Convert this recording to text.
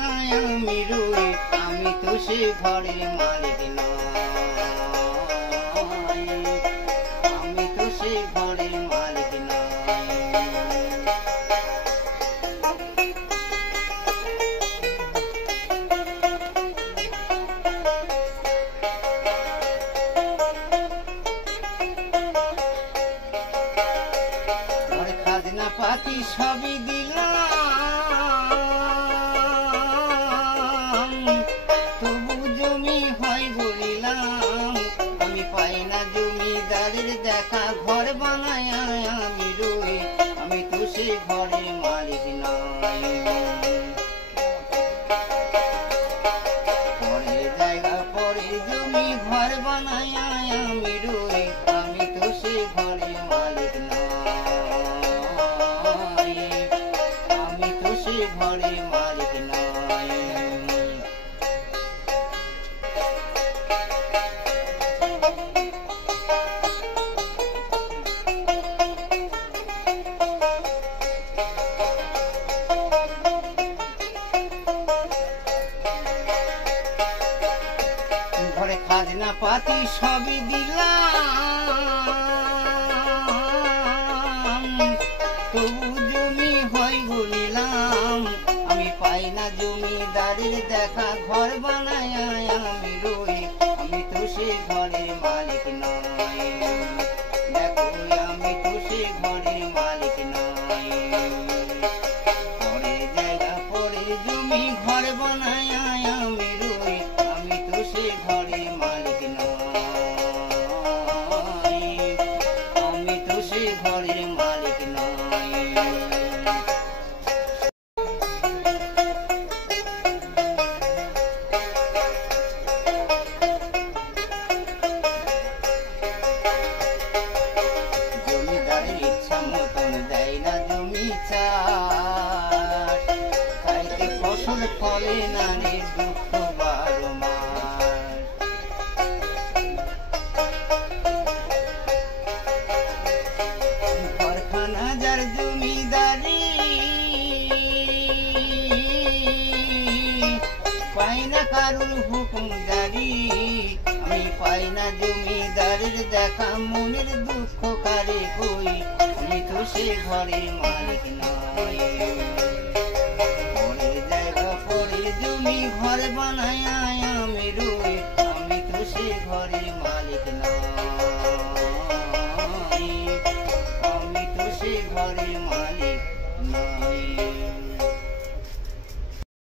আমি রই, আমি তো সে ঘরের মালিক নয়, আমি তো সে ঘরের মালিক নয়। খাজনা পাতি সবই দিলাম, তবু জমি হয় বলিলাম, আমি পাই না জমিদারের দেখা, ঘর বানায় আমি রই, আমি তো সে ঘরের মালিক নয়। পরের জায়গা পরের জমি ঘর বানায় আমি রই, আমি তো সে ঘরের মালিক নয়, আমি তো সে ঘরের মালিক নয়। ঘরে খাজনা পাতি সবই দিলাম, তবু জমি হয় বলিলাম, আমি পাই না জমিদারের দেখা, ঘর বানায় আমি রই, আমি তো সে ঘরের মালিক নয়। দেখো আমি তো সে ঘরের মালিক নয়। পরের জায়গা পরের জমি ঘর বানায় আমি রই, আমি তো সে ঘরের মালিক নয়, আমি তো সে ঘরের মালিক নয়। জমিদারের ইচ্ছা মতন দেয় না জমি চাষ, খাইতে ফসল ফলে না রে দুঃখ 12 মাস। ঘরখানা যার জমিদারি, পাই না কারুর হুকুম জারি, আমি পাই না জমিদারের দেখা, মনের দুঃখ কারে কই, আমি তো সে ঘরের মালিক নয়। পরের জায়গা পরের জমি ঘর বানায় আমি রই, আমি তো সে ঘরের মালিক নয়।